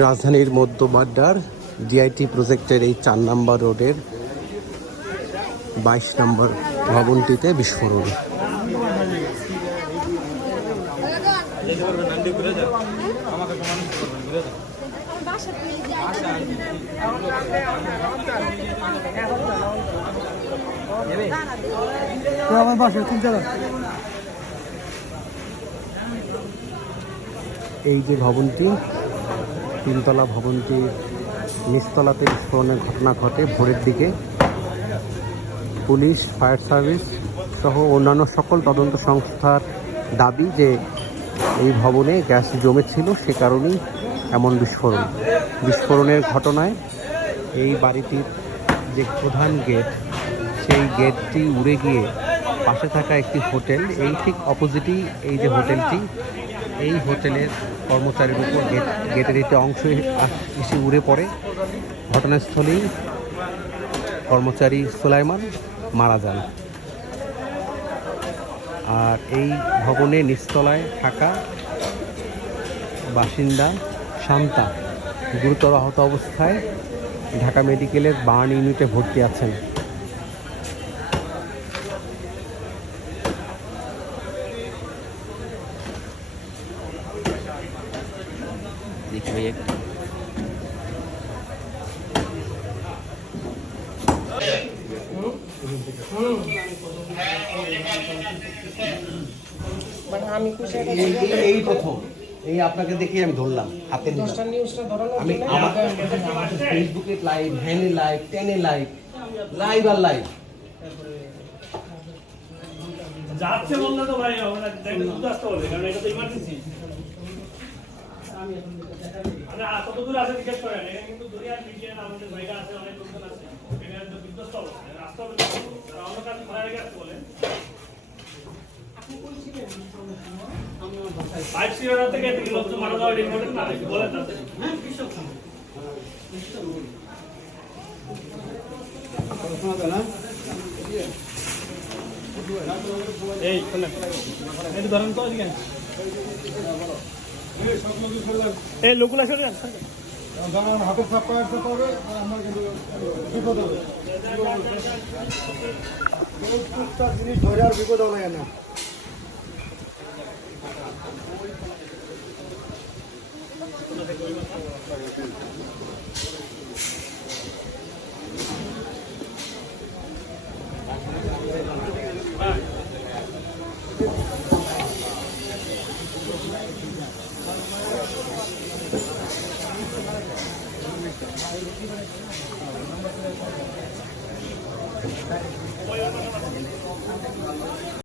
রাজধানীর মধ্য বাড্ডার ডিআইটি প্রজেক্টের এই চার নম্বর রোডের বাইশ নম্বর ভবনটিতে বিস্ফোরণ। আমার এই যে ভবনটি তিনতলা ভবনটি নিচতলাতে বিস্ফোরণের ঘটনা ঘটে ভোরের দিকে। পুলিশ, ফায়ার সার্ভিস সহ অন্যান্য সকল তদন্ত সংস্থার দাবি যে এই ভবনে গ্যাস জমেছিল সে কারণেই এমন বিস্ফোরণ। বিস্ফোরণের ঘটনায় এই বাড়িটির যে প্রধান গেট, সেই গেটটি উড়ে গিয়ে পাশে থাকা একটি হোটেল, এই ঠিক অপোজিটই এই যে হোটেলটি, এই হোটেলের কর্মচারীর উপর গেট, গেটের একটি অংশ এসে উড়ে পড়ে। ঘটনাস্থলেই কর্মচারী সুলাইমান মারা যান। আর এই ভবনে নিচতলায় থাকা বাসিন্দা শান্তা, গুরুতর আহত অবস্থায় ঢাকা মেডিকেলের বার্ন ইউনিটে ভর্তি আছেন। দেখি মানে আমি খুশি এই- প্রথম। এই আপনাকে দেখি আমি ধরলাম হাতে নিলাম। নিউজটা ধরানো আমি ফেসবুকে লাইভ হ্যানে লাইভ টেনে লাইভ লাইভ আর লাইভ যাচ্ছে বললে তো ভাই আমরা দেখতে আসতে হবে কারণ এটা তো ইমার্জেন্সি আছে জিজ্ঞেস করেন। এখানে কিন্তু দুনিয়ার আমাদের জায়গা আছে অনেক লোকজন আছে। এখানে তো বিধ্বস্ত অবস্থা। রাস্তা তারা অন্য কাজ ঘোরা রেখে আসতে বলেন। ফাইভ সিরিয়ার থেকে এত লোকজন মারা যাওয়া না? বলেন তাতে এই ধরেন তো এদিকে। এই লোকগুলা সরে যান হাতে চাপা আসতে হবে আমার কিন্তু বিপদ হবে জিনিস ধরে আর বিপদ হবে না おはようございます。